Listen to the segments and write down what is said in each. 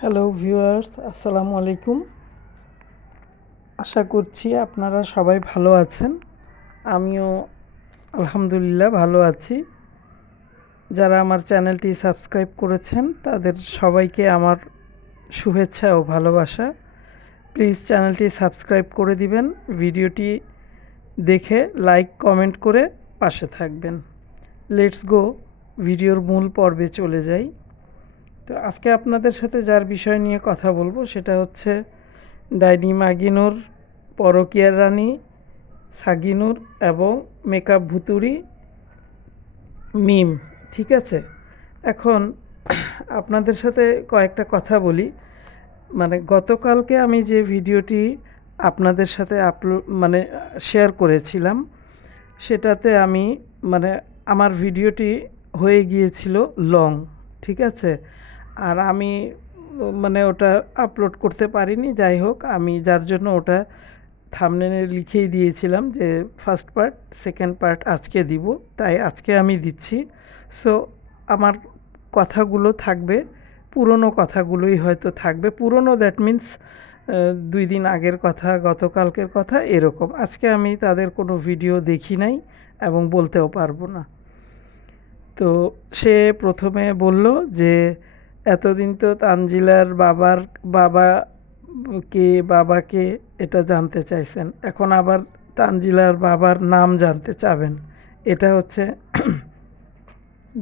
Hello viewers, আসসালামু আলাইকুম। আশা করছি আপনারা সবাই ভালো আছেন। আমিও আলহামদুলিল্লাহ ভালো আছি। যারা আমার চ্যানেলটি সাবস্ক্রাইব করেছেন তাদের সবাইকে আমার শুভেচ্ছা ও ভালোবাসা। প্লিজ চ্যানেলটি সাবস্ক্রাইব করে দিবেন, ভিডিওটি দেখে লাইক কমেন্ট করে পাশে থাকবেন। লেটস গো, ভিডিওর মূল পর্বে চলে যাই। তো আজকে আপনাদের সাথে যার বিষয় নিয়ে কথা বলবো সেটা হচ্ছে ডাইনি মাগিনুর, পরকীয়ার রানী সাগিনুর এবং মেকআপ ভুতুড়ি মিম। ঠিক আছে, এখন আপনাদের সাথে কয়েকটা কথা বলি। গতকালকে আমি যে ভিডিওটি আপনাদের সাথে শেয়ার করেছিলাম, সেটাতে আমি আমার ভিডিওটি হয়ে গিয়েছিল লং। ঠিক আছে, আর আমি ওটা আপলোড করতে পারিনি। যাই হোক, আমি যার জন্য ওটা থাম্বনেলে লিখেই দিয়েছিলাম যে ফার্স্ট পার্ট, সেকেন্ড পার্ট আজকে দিব, তাই আজকে আমি দিচ্ছি। সো আমার কথাগুলো থাকবে, পুরনো কথাগুলোই হয়তো থাকবে। পুরনো দ্যাট মিন্স 2 দিন আগের কথা, গতকালকের কথা, এরকম। আজকে আমি তাদের কোনো ভিডিও দেখি নাই এবং বলতেও পারবো না। তো সে প্রথমে বলল যে এতদিন তো তানজিলার বাবাকে এটা জানতে চাইছেন, এখন আবার তানজিলার বাবার নাম জানতে চাবেন। এটা হচ্ছে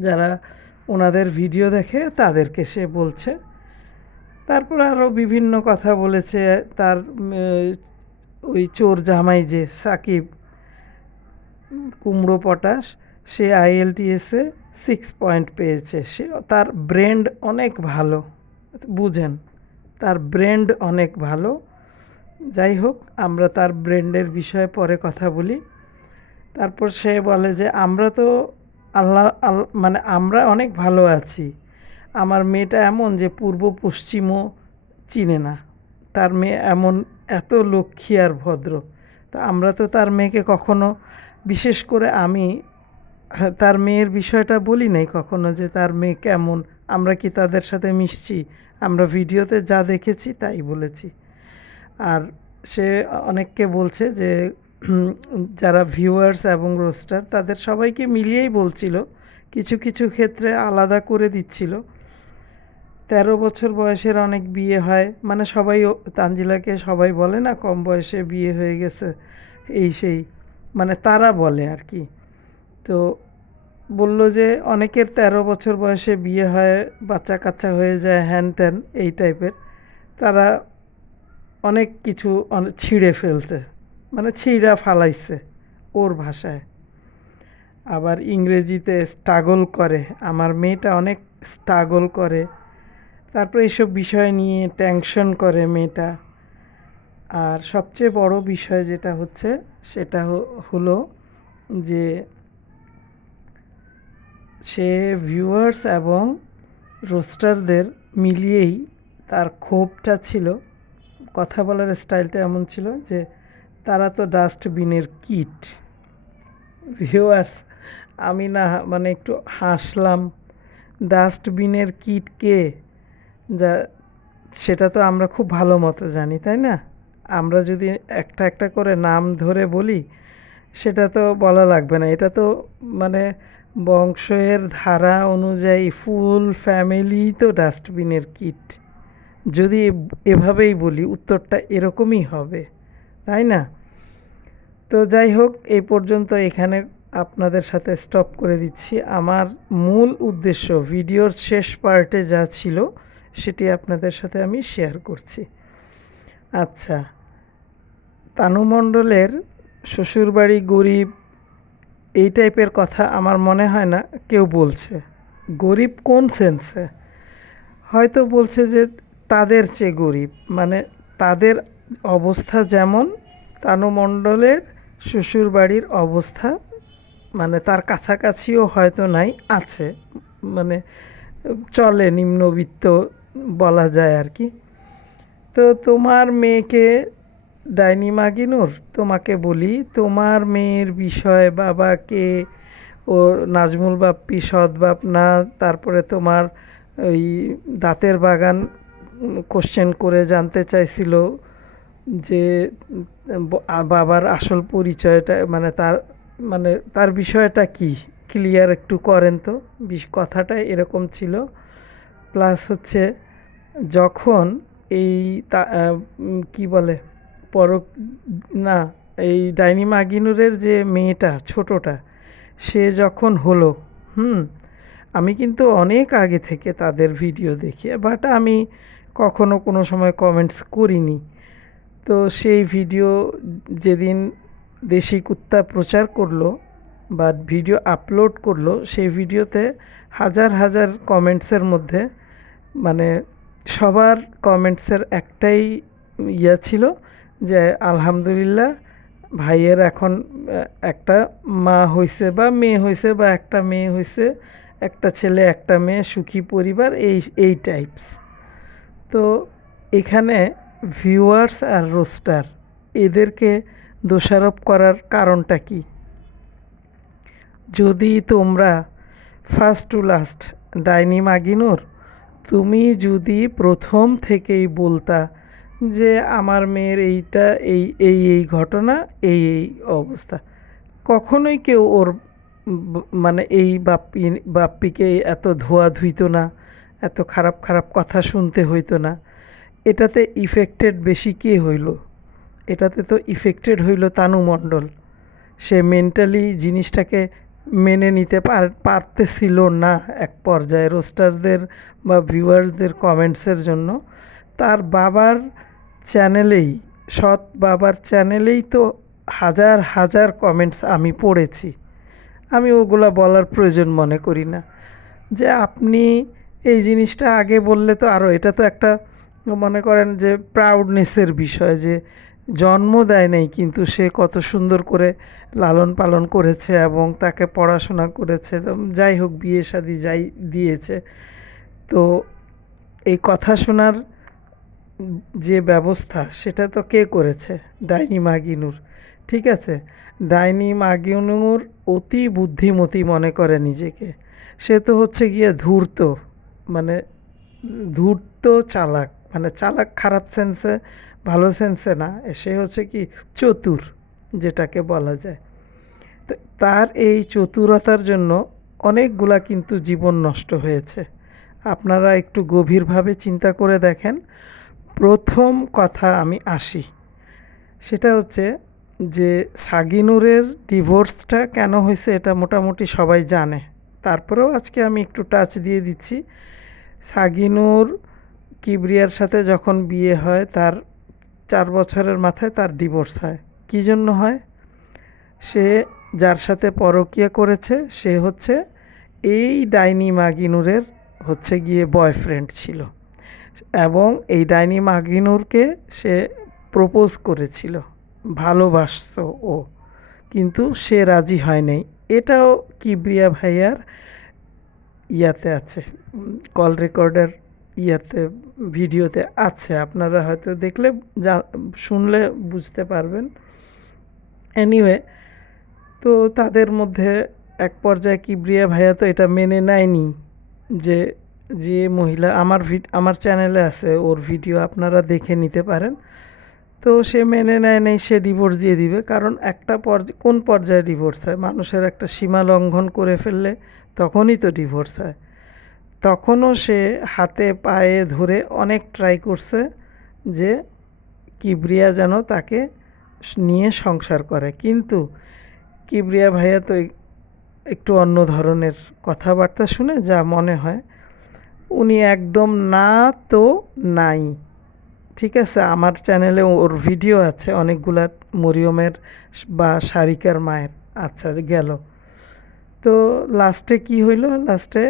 যারা ওনাদের ভিডিও দেখে তাদেরকে সে বলছে। তারপর আরও বিভিন্ন কথা বলেছে। তার ওই চোর জামাই যে সাকিব কুমড়ো পটাশ, সে IELTS-এ 6 পয়েন্ট পেয়েছে। তার ব্রেন্ড অনেক ভালো, বুঝেন, তার ব্রেন্ড অনেক ভালো। যাই হোক, আমরা তার ব্রেন্ডের বিষয়ে পরে কথা বলি। তারপর সে বলে যে আমরা তো আমরা অনেক ভালো আছি। আমার মেয়েটা এমন যে পূর্ব পশ্চিমও চিনে না। তার মেয়ে এমন এত লক্ষ্মী আর ভদ্র। তা আমরা তো তার মেয়েকে কখনো, বিশেষ করে আমি তার মেয়ের বিষয়টা বলি নাই কখনো যে তার মেয়ে কেমন। আমরা কি তাদের সাথে মিশছি? আমরা ভিডিওতে যা দেখেছি তাই বলেছি। আর সে অনেককে বলছে যে যারা ভিউয়ার্স এবং রোস্টার তাদের সবাইকে মিলিয়েই বলছিল, কিছু কিছু ক্ষেত্রে আলাদা করে দিচ্ছিল। 13 বছর বয়সের অনেক বিয়ে হয়, সবাই তানজিলাকে সবাই বলে না কম বয়সে বিয়ে হয়ে গেছে, এই সেই, তারা বলে আর কি। তো বলল যে অনেকের 13 বছর বয়সে বিয়ে হয়, বাচ্চা কাচ্চা হয়ে যায়, হ্যান ত্যান এই টাইপের। তারা অনেক কিছু ছিঁড়ে ফেলছে, ছিঁড়া ফালাইছে ওর ভাষায়। আবার ইংরেজিতে স্ট্রাগল করে, আমার মেয়েটা অনেক স্ট্রাগল করে। তারপর এইসব বিষয় নিয়ে টেনশন করে মেয়েটা। আর সবচেয়ে বড় বিষয় যেটা হচ্ছে সেটা হলো যে সে ভিউয়ার্স এবং রোস্টারদের মিলিয়েই তার ক্ষোভটা ছিল, কথা বলার স্টাইলটা এমন ছিল যে তারা তো ডাস্টবিনের কিট। ভিউয়ার্স, আমি না একটু হাসলাম। ডাস্টবিনের কিট কে, যা সেটা তো আমরা খুব ভালো মতো জানি, তাই না? আমরা যদি একটা একটা করে নাম ধরে বলি সেটা তো বলা লাগবে না। এটা তো বংশের ধারা অনুযায়ী ফুল ফ্যামিলি তো ডাস্টবিনের কিট। যদি এভাবেই বলি উত্তরটা এরকমই হবে, তাই না? তো যাই হোক, এই পর্যন্ত এখানে আপনাদের সাথে স্টপ করে দিচ্ছি। আমার মূল উদ্দেশ্য ভিডিওর শেষ পার্টে যা ছিল সেটি আপনাদের সাথে আমি শেয়ার করছি। আচ্ছা, তানু মণ্ডলের শ্বশুরবাড়ি গরিব, এই টাইপের কথা আমার মনে হয় না কেউ বলছে। গরিব কোন সেন্সে? হয়তো বলছে যে তাদের চেয়ে গরিব, তাদের অবস্থা যেমন তানু মণ্ডলের শ্বশুরবাড়ির অবস্থা তার কাছাকাছিও হয়তো নাই, আছে, চলে, নিম্নবিত্ত বলা যায় আর কি। তো তোমার মেয়েকে, ডাইনি মাগিনুর, তোমাকে বলি, তোমার মেয়ের বিষয় বাবাকে, ও নাজমুল বাপ্পি সৎ বাপ না, তারপরে তোমার ওই দাঁতের বাগান কোশ্চেন করে জানতে চাইছিল যে বাবার আসল পরিচয়টা তার বিষয়টা কি, ক্লিয়ার একটু করেন তো। কথাটা এরকম ছিল। প্লাস হচ্ছে যখন এই কি বলে পর না এই ডাইনি মাগিনুরের যে মেয়েটা ছোটটা সে যখন হলো, আমি কিন্তু অনেক আগে থেকে তাদের ভিডিও দেখি, বাট আমি কখনো কোনো সময় কমেন্টস করিনি। তো সেই ভিডিও যেদিন দেশি কুত্তা প্রচার করলো বা ভিডিও আপলোড করলো, সেই ভিডিওতে হাজার হাজার কমেন্টসের মধ্যে মানে সবার কমেন্টসের একটাই ছিল যে আলহামদুলিল্লাহ ভাইয়ের এখন একটা মা হয়েছে বা মেয়ে হয়েছে বা একটা মেয়ে হয়েছে, একটা ছেলে একটা মেয়ে, সুখী পরিবার, এই টাইপস। তো এখানে ভিউয়ার্স আর রোস্টার এদেরকে দোষারোপ করার কারণটা কি? যদি তোমরা ফার্স্ট টু লাস্ট ডাইনি মাগিনুর তুমি যদি প্রথম থেকেই বলতা যে আমার মেয়ের এইটা এই ঘটনা এই অবস্থা, কখনোই কেউ ওর এই বাপ্পিকে এত ধোয়া ধুইত না, এত খারাপ খারাপ কথা শুনতে হইতো না। এটাতে ইফেক্টেড বেশি কে হইল? এটাতে তো ইফেক্টেড হইল তানু মণ্ডল। সে মেন্টালি জিনিসটাকে মেনে নিতে পারতেছিল না এক পর্যায়ে রোস্টারদের বা ভিউয়ার্সদের কমেন্টসের জন্য। তার বাবার চ্যানেলেই, সৎ বাবার চ্যানেলেই তো হাজার হাজার কমেন্টস আমি পড়েছি। আমি ওগুলা বলার প্রয়োজন মনে করি না। যে আপনি এই জিনিসটা আগে বললে তো আরও, এটা তো একটা মনে করেন যে প্রাউডনেসের বিষয়, যে জন্ম দেয় নাই কিন্তু সে কত সুন্দর করে লালন পালন করেছে এবং তাকে পড়াশোনা করেছে, যাই হোক বিয়ে শাদী যাই দিয়েছে। তো এই কথা শোনার যে ব্যবস্থা সেটা তো কে করেছে? ডাইনি মাগিনুর। ঠিক আছে, ডাইনি মাগিনুর অতি বুদ্ধিমতী মনে করে নিজেকে। সে তো হচ্ছে গিয়ে ধূর্ত, মানে ধূর্ত চালাক, চালাক খারাপ সেন্সে, ভালো সেন্সে না, সে হচ্ছে কি চতুর যেটাকে বলা যায়। তো তার এই চতুরতার জন্য অনেকগুলা কিন্তু জীবন নষ্ট হয়েছে। আপনারা একটু গভীরভাবে চিন্তা করে দেখেন। প্রথম কথা আমি আসি, সেটা হচ্ছে যে সাগিনুরের ডিভোর্সটা কেন হয়েছে এটা মোটামুটি সবাই জানে। তারপরেও আজকে আমি একটু টাচ দিয়ে দিচ্ছি। সাগিনুর কিবরিয়ার সাথে যখন বিয়ে হয় তার 4 বছরের মাথায় তার ডিভোর্স হয়। কী জন্য হয়? সে যার সাথে পরকীয়া করেছে সে হচ্ছে এই ডাইনি মাগিনুরের হচ্ছে গিয়ে বয়ফ্রেন্ড ছিল, এবং এই ডাইনি মাগিনুরকে সে প্রপোজ করেছিল, ভালোবাসত ও, কিন্তু সে রাজি হয় নাই। এটাও কিবরিয়া ভাইয়ার ইয়াতে আছে, কল রেকর্ডের ইয়াতে ভিডিওতে আছে, আপনারা হয়তো দেখলে শুনলে বুঝতে পারবেন। এনিওয়ে, তো তাদের মধ্যে এক পর্যায়ে কিবরিয়া ভাইয়া তো এটা মেনে নেয়নি যে যে মহিলা আমার চ্যানেলে আছে, ওর ভিডিও আপনারা দেখে নিতে পারেন। তো সে মেনে নেয় নেই, সে ডিভোর্স দিয়ে দিবে। কারণ একটা কোন পর্যায়ে ডিভোর্স হয়? মানুষের একটা সীমা লঙ্ঘন করে ফেললে তখনই তো ডিভোর্স হয়। তখনও সে হাতে পায়ে ধরে অনেক ট্রাই করছে যে কিবরিয়া যেন তাকে নিয়ে সংসার করে, কিন্তু কিবরিয়া ভাইয়া তো একটু অন্য ধরনের কথাবার্তা শুনে যা মনে হয় উনি একদম না তো নাই। ঠিক আছে, আমার চ্যানেলে ওর ভিডিও আছে অনেকগুলা, মরিয়মের বা সারিকার মায়ের। আচ্ছা, গেল। তো লাস্টে কি হইল? লাস্টে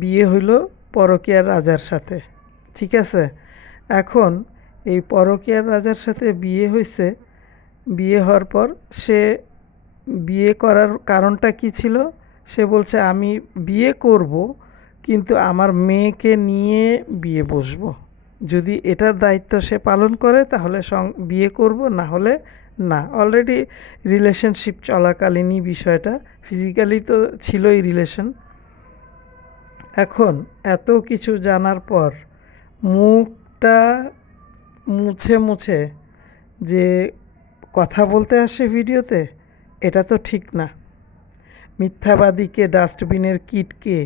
বিয়ে হইল পরকীয়ার রাজার সাথে। ঠিক আছে, এখন এই পরকীয়ার রাজার সাথে বিয়ে হয়েছে। বিয়ে হওয়ার পর সে বিয়ে করার কারণটা কি ছিল? সে বলছে আমি বিয়ে করব, কিন্তু আমার মেয়েকে নিয়ে বিয়ে বসবো। যদি এটার দায়িত্ব সে পালন করে তাহলে বিয়ে করব, না হলে না। অলরেডি রিলেশনশিপ চলাকালীনই বিষয়টা, ফিজিক্যালি তো ছিলই রিলেশন। এখন এত কিছু জানার পর মুখটা মুছে মুছে যে কথা বলতে আসে ভিডিওতে, এটা তো ঠিক না। মিথ্যাবাদীকে ডাস্টবিনের কিটকে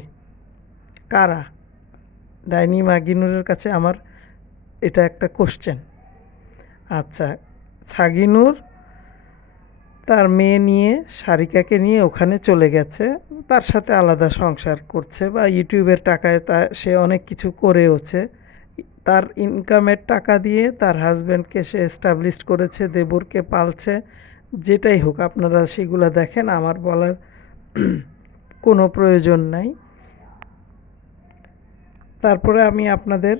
কারা? ডাইনি মাগিনুরের কাছে আমার এটা একটা কোশ্চেন। আচ্ছা, ছাগিনুর তার মেয়ে নিয়ে, সারিকাকে নিয়ে ওখানে চলে গেছে, তার সাথে আলাদা সংসার করছে বা ইউটিউবের টাকায় সে অনেক কিছু করেওছে। তার ইনকামের টাকা দিয়ে তার হাজব্যান্ডকে সে এস্টাবলিশ করেছে, দেবরকে পালছে। যেটাই হোক, আপনারা সেগুলো দেখেন, আমার বলার কোনো প্রয়োজন নাই। তারপরে আমি আপনাদের,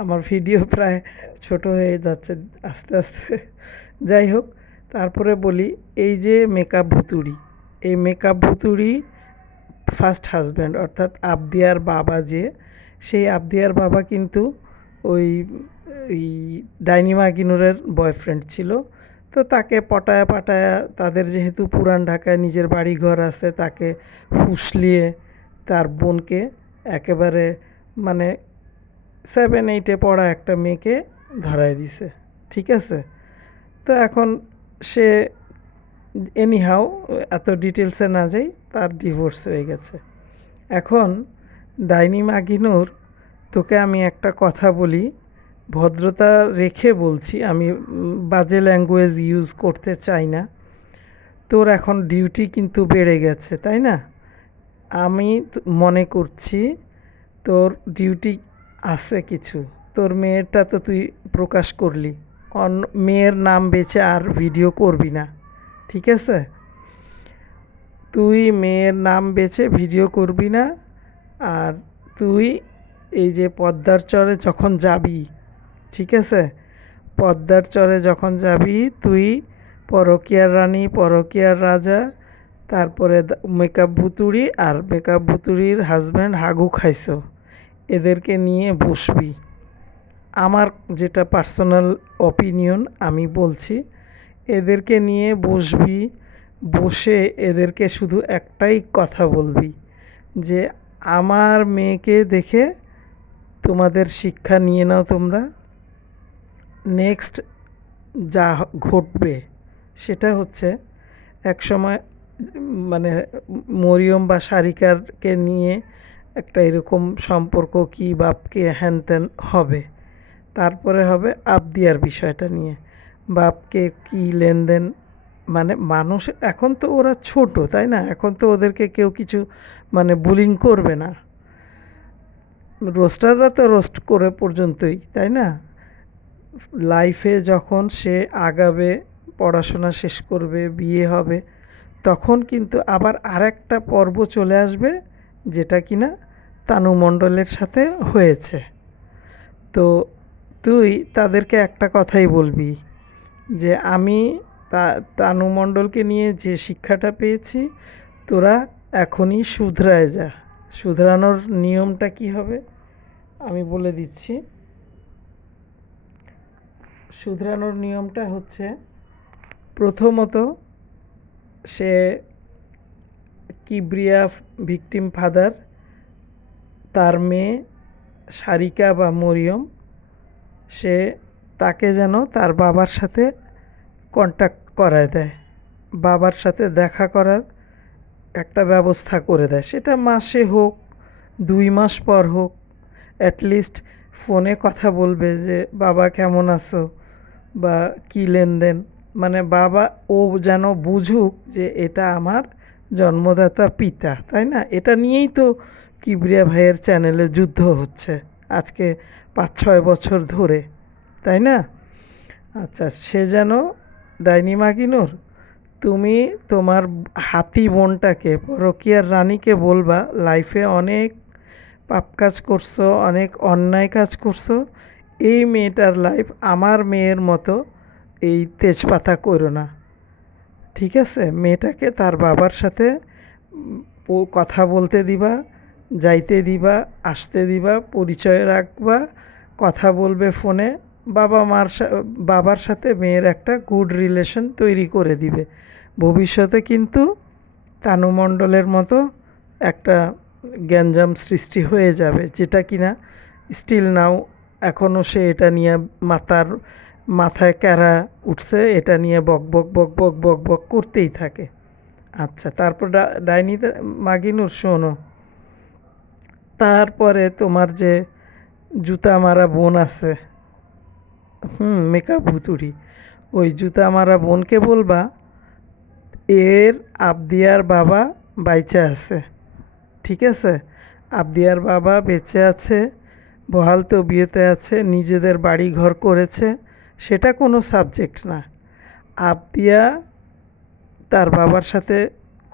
আমার ভিডিও প্রায় ছোট হয়ে যাচ্ছে আস্তে আস্তে, যাই হোক, তারপরে বলি, এই যে মেকআপ ভুতুড়ি, এই মেকআপ ভুতুড়ি ফার্স্ট হাজব্যান্ড অর্থাৎ আবদিয়ার বাবা, যে সেই আবদিয়ার বাবা কিন্তু ওই ডাইনি মাগিনুরের বয়ফ্রেন্ড ছিল। তো তাকে পটায়া পাটায়া, তাদের যেহেতু পুরান ঢাকায় নিজের বাড়ি ঘর আছে, তাকে ফুসলিয়ে তার বোনকে একেবারে মানে 7-8-এ পড়া একটা মেয়েকে ধরায় দিছে, ঠিক আছে। তো এখন সে এনিহাও এত ডিটেলসে না যাই, তার ডিভোর্স হয়ে গেছে। এখন ডাইনি মাগিনুর, তোকে আমি একটা কথা বলি, ভদ্রতা রেখে বলছি, আমি বাজে ল্যাঙ্গুয়েজ ইউজ করতে চাই না। তোর এখন ডিউটি কিন্তু বেড়ে গেছে, তাই না? আমি মনে করছি তোর ডিউটি আছে কিছু। তোর মেয়েরটা তো তুই প্রকাশ করলি, মেয়ের নাম বেচে আর ভিডিও করবি না, ঠিক আছে? তুই মেয়ের নাম বেচে ভিডিও করবি না। আর তুই এই যে পদ্মার চরে যখন যাবি, ঠিক আছে, পদ্মার চরে যখন যাবি, তুই পরকীয়ার রানী, পরকীয়ার রাজা, তারপরে মেকআপ ভুতুড়ি আর মেকআপ ভুতুড়ির হাজব্যান্ড হাগু খাইছো, এদেরকে নিয়ে বসবি। আমার যেটা পার্সোনাল অপিনিয়ন আমি বলছি, এদেরকে নিয়ে বসবি, বসে এদেরকে শুধু একটাই কথা বলবি যে আমার মেয়েকে দেখে তোমাদের শিক্ষা নিয়ে নাও তোমরা। নেক্সট যা ঘটবে সেটা হচ্ছে, একসময় মানে মরিয়ম বা সারিকারকে নিয়ে একটা এরকম সম্পর্ক, কি বাপকে হ্যান ত্যান হবে। তারপরে হবে আবদিয়ার বিষয়টা নিয়ে, বাপকে কি লেনদেন, মানে মানুষ এখন তো ওরা ছোট, তাই না? এখন তো ওদেরকে কেউ কিছু মানে বুলিং করবে না। রোস্টাররা তো রোস্ট করে পর্যন্তই, তাই না? লাইফে যখন সে আগাবে, পড়াশোনা শেষ করবে, বিয়ে হবে, তখন কিন্তু আবার আরেকটা পর্ব চলে আসবে, যেটা কিনা তানু মণ্ডলের সাথে হয়েছে। তো তুই তাদেরকে একটা কথাই বলবি যে আমি তানু মণ্ডলকে নিয়ে যে শিক্ষাটা পেয়েছি, তোরা এখনই শুধরায় যা। শুধরানোর নিয়মটা কি হবে আমি বলে দিচ্ছি। শুধরানোর নিয়মটা হচ্ছে, প্রথমত সে কিবরিয়া ভিকটিম ফাদার, তার মেয়ে সারিকা বা মরিয়ম, সে তাকে যেন তার বাবার সাথে কন্ট্যাক্ট করায় দেয়, বাবার সাথে দেখা করার একটা ব্যবস্থা করে দেয়। সেটা মাসে হোক, 2 মাস পর হোক, অ্যাটলিস্ট ফোনে কথা বলবে যে বাবা কেমন আছো বা কী লেনদেন, মানে বাবা ও যেন বুঝুক যে এটা আমার জন্মদাতা পিতা, তাই না? এটা নিয়েই তো কিবরিয়া ভাইয়ের চ্যানেলে যুদ্ধ হচ্ছে আজকে 5-6 বছর ধরে, তাই না? আচ্ছা, সে যেন, ডাইনি মাগিনুর, তুমি তোমার হাতি বোনটাকে, পরকীয়ার রানীকে বলবা, লাইফে অনেক পাপ কাজ করছো, অনেক অন্যায় কাজ করছো, এই মেয়েটার লাইফ আমার মেয়ের মতো এই তেজপাতা করো না, ঠিক আছে? মেয়েটাকে তার বাবার সাথে কথা বলতে দিবা, যাইতে দিবা, আসতে দিবা, পরিচয় রাখবা, কথা বলবে ফোনে, বাবার সাথে মেয়ের একটা গুড রিলেশন তৈরি করে দিবে। ভবিষ্যতে কিন্তু তানু মণ্ডলের মতো একটা গ্যাঞ্জাম সৃষ্টি হয়ে যাবে, যেটা কিনা স্টিল নাও এখনও সে এটা নিয়ে মাথায় ক্যারা উঠছে, এটা নিয়ে বক বক বক বক বক বক করতেই থাকে। আচ্ছা, তারপর ডাইনি মাগিনুর শোনো, তারপরে তোমার যে জুতা মারা বোন আছে, মেকআপ ভুতুড়ি, ওই জুতা মারা বোনকে বলবা এর আবদিয়ার বাবা বাইচে আছে, ঠিক আছে? আবদিয়ার বাবা বেঁচে আছে, বহাল তবিয়তে আছে, নিজেদের বাড়ি ঘর করেছে, সেটা কোনো সাবজেক্ট না। আবদিয়া তার বাবার সাথে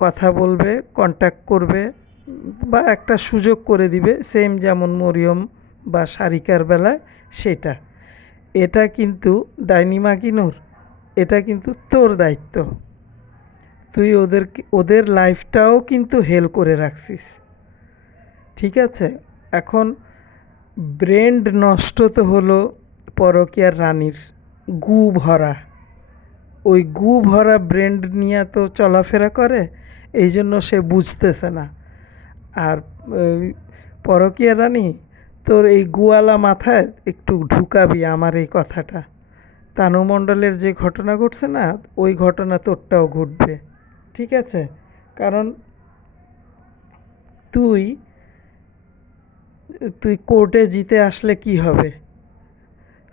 কথা বলবে, কন্ট্যাক্ট করবে, বা একটা সুযোগ করে দিবে, সেম যেমন মরিয়ম বা সারিকার বেলায় সেটা। এটা কিন্তু ডাইনি মাগিনুর, এটা কিন্তু তোর দায়িত্ব। তুই ওদের লাইফটাও কিন্তু হেল করে রাখছিস, ঠিক আছে? এখন ব্রেন্ড নষ্ট তো হলো পরকীয়ার রানীর, গু ভরা, ওই গু ভরা ব্রেন্ড নিয়ে তো চলাফেরা করে, এই জন্য সে বুঝতেছে না। আর পরকীয়া রানী, তোর এই গুয়ালা মাথায় একটু ঢুকাবি আমার এই কথাটা। তানু মণ্ডলের যে ঘটনা ঘটছে না, ওই ঘটনা তোরটাও ঘটবে, ঠিক আছে? কারণ তুই কোর্টে জিতে আসলে কি হবে,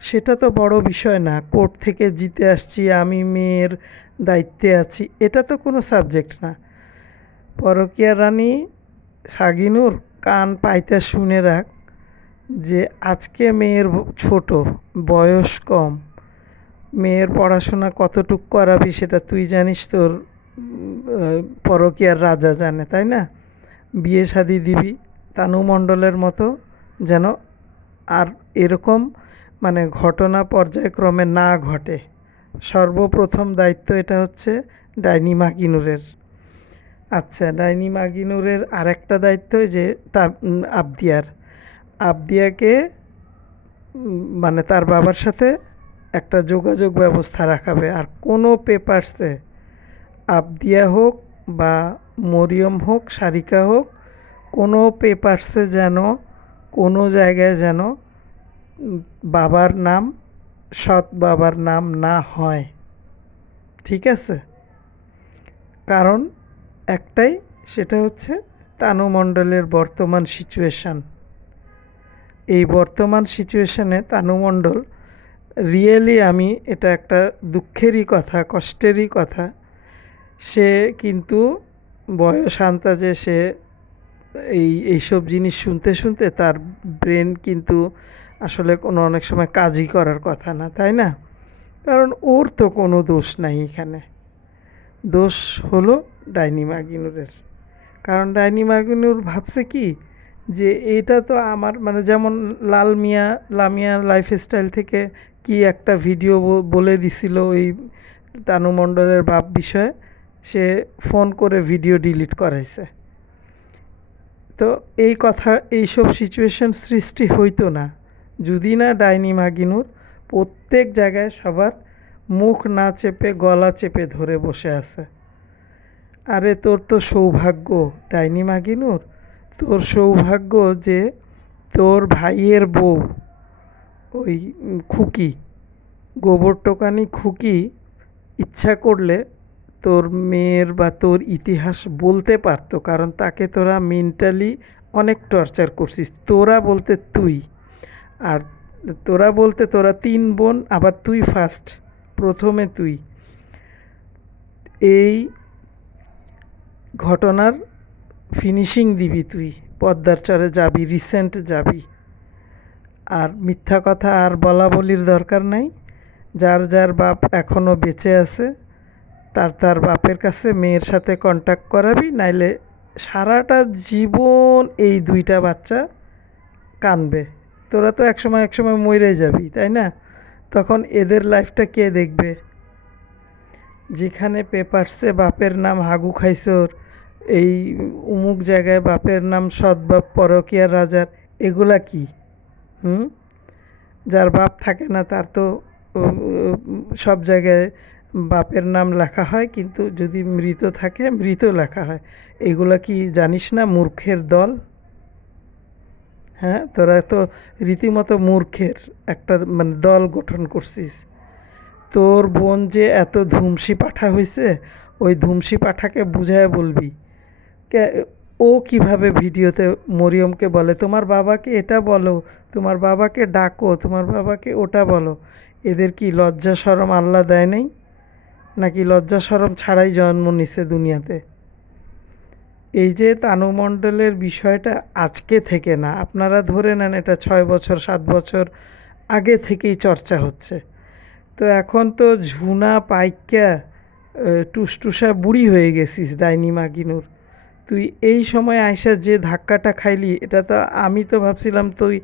সেটা তো বড় বিষয় না। কোর্ট থেকে জিতে আসছি, আমি মেয়ের দায়িত্বে আছি, এটা তো কোনো সাবজেক্ট না। পরকীয়া রানী সাগিনুর, কান পাইতে শুনে রাখ যে আজকে মেয়ের ছোট বয়স, কম, মেয়ের পড়াশোনা কতটুক করাবি সেটা তুই জানিস, তোর পরকীয়ার রাজা জানে, তাই না? বিয়ে শাদি দিবি তানু মণ্ডলের মতো, যেন আর এরকম মানে ঘটনা পর্যায়ক্রমে না ঘটে। সর্বপ্রথম দায়িত্ব এটা হচ্ছে ডাইনি মাগিনুরের। আচ্ছা, ডাইনি মাগিনুরের আরেকটা দায়িত্ব যে আবদিয়াকে মানে তার বাবার সাথে একটা যোগাযোগ ব্যবস্থা রাখাবে। আর কোনো পেপারসে আবদিয়া হোক বা মরিয়ম হোক, সারিকা হোক, কোনো পেপারসে যেন, কোনো জায়গায় যেন বাবার নাম, সৎ বাবার নাম না হয়, ঠিক আছে? কারণ একটাই, সেটা হচ্ছে তানু মণ্ডলের বর্তমান সিচুয়েশান। এই বর্তমান সিচুয়েশানে তানু মণ্ডল রিয়েলি, আমি এটা একটা দুঃখেরই কথা, কষ্টেরই কথা, সে কিন্তু বয়স আন্তাজে সে এইসব জিনিস শুনতে শুনতে তার ব্রেন কিন্তু আসলে কোনো অনেক সময় কাজই করার কথা না, তাই না? কারণ ওর তো কোনো দোষ নাই এখানে, দোষ হলো ডাইনি মাগিনুরের। কারণ ডাইনি মাগিনুর ভাবছে কি, যে এটা তো আমার মানে, যেমন লামিয়া লাইফস্টাইল থেকে কি একটা ভিডিও বলে দিছিল ওই তানু মণ্ডলের বাপ বিষয়ে, সে ফোন করে ভিডিও ডিলিট করাইছে। তো এই কথা, এইসব সিচুয়েশন সৃষ্টি হইতো না যদি না ডাইনি মাগিনুর প্রত্যেক জায়গায় সবার মুখ না চেপে গলা চেপে ধরে বসে আছে। আরে তোর তো সৌভাগ্য ডাইনি মাগিনুর, তোর সৌভাগ্য যে তোর ভাইয়ের বউ, ওই খুকি, গোবর টোকানি খুকি, ইচ্ছা করলে তোর মেয়ের বা তোর ইতিহাস বলতে পারতো। কারণ তাকে তোরা মেন্টালি অনেক টর্চার করছিস, তোরা বলতে তুই, আর তোরা বলতে তোরা 3 বোন, আবার তুই ফার্স্ট, প্রথমে তুই। এই ঘটনার ফিনিশিং দিবি তুই, পদ্মার চরে যাবি, রিসেন্ট যাবি। আর মিথ্যা কথা আর বলা বলির দরকার নাই। যার যার বাপ এখনও বেঁচে আছে, তার বাপের কাছে মেয়ের সাথে কন্ট্যাক্ট করাবি, নাইলে সারাটা জীবন এই 2টা বাচ্চা কানবে। তোরা তো একসময় মরে যাবি, তাই না? তখন এদের লাইফটা কে দেখবে? যেখানে পেপারসে বাপের নাম হাগু খাইছর, এই উমুক জায়গায় বাপের নাম সৎবাপ, পরকীয়ার রাজার, এগুলা কি? যার বাপ থাকে না তার তো সব জায়গায় বাপের নাম লেখা হয়, কিন্তু যদি মৃত থাকে মৃত লেখা হয়। এগুলা কি জানিস না? মূর্খের দল। হ্যাঁ, তোরা তো রীতিমতো মূর্খের একটা মানে দল গঠন করছিস। তোর বোন যে এত ধুমসি পাঠা হইছে, ওই ধুমসি পাঠাকে বুঝায় বলবি। কে ও কিভাবে ভিডিওতে মরিয়মকে বলে তোমার বাবাকে এটা বলো, তোমার বাবাকে ডাকো, তোমার বাবাকে ওটা বলো। এদের কি লজ্জা শরম আল্লাহ দেয় নাই, নাকি লজ্জা শরম ছাড়াই জন্ম নিছে দুনিয়াতে? এই যে তানু মণ্ডলের বিষয়টা আজকে থেকে না, আপনারা ধরে নেন এটা 6 বছর 7 বছর আগে থেকেই চর্চা হচ্ছে। তো এখন তো ঝুনা পাইক্যা টুসটুসা বুড়ি হয়ে গেছিস ডাইনি মাগিনুর। তুই এই সময় আইসা যে ধাক্কাটা খাইলি, এটা তো আমি তো ভাবছিলাম তুই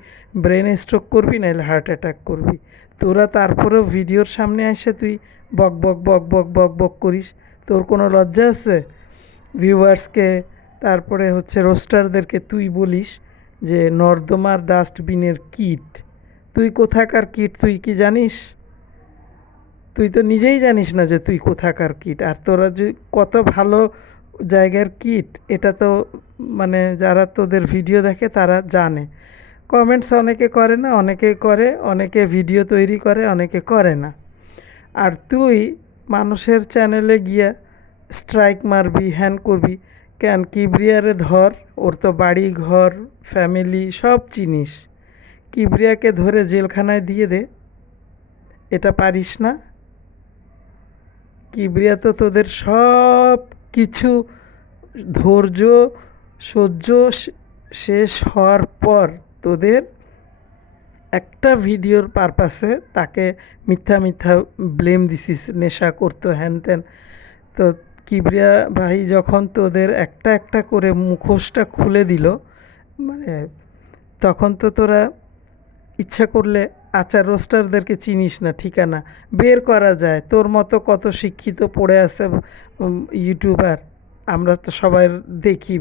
ব্রেন স্ট্রোক করবি নাহলে হার্ট অ্যাটাক করবি। তোরা তারপরেও ভিডিওর সামনে এসে তুই বক বক বক বক বক বক করিস। তোর কোনো লজ্জা আছে? ভিউয়ার্সকে, তারপরে হচ্ছে রোস্টারদেরকে তুই বলিস যে নর্দমার ডাস্টবিনের কিট। তুই কোথাকার কিট তুই কি জানিস? তুই তো নিজেই জানিস না যে তুই কোথাকার কিট। আর তোরা যে কত ভালো জায়গার কিট, এটা তো মানে যারা তোদের ভিডিও দেখে তারা জানে। কমেন্টস অনেকে করে না, অনেকে করে, অনেকে ভিডিও তৈরি করে, অনেকে করে না। আর তুই মানুষের চ্যানেলে গিয়া স্ট্রাইক মারবি, হ্যান করবি কেন? কিবরিয়ারে ধর, ওর তো বাড়ি ঘর ফ্যামিলি সব চিনিস। কিবরিয়াকে ধরে জেলখানায় দিয়ে দে। এটা পারিস না? কিবরিয়া তো তোদের সব কিছু ধৈর্য সহ্য শেষ হওয়ার পর তোদের একটা ভিডিওর পারপাসে তাকে মিথ্যা মিথ্যা ব্লেম দিছিস, নেশা করতো হ্যান ত্যান। তো কিবরিয়া ভাই যখন তোদের একটা একটা করে মুখোশটা খুলে দিল, মানে তখন তো তোরা ইচ্ছা করলে আচার রোস্টারদেরকে চিনিস না, ঠিকানা বের করা যায়। তোর মতো কত শিক্ষিত পড়ে আছে ইউটিউবার, আমরা তো সবাই দেখি।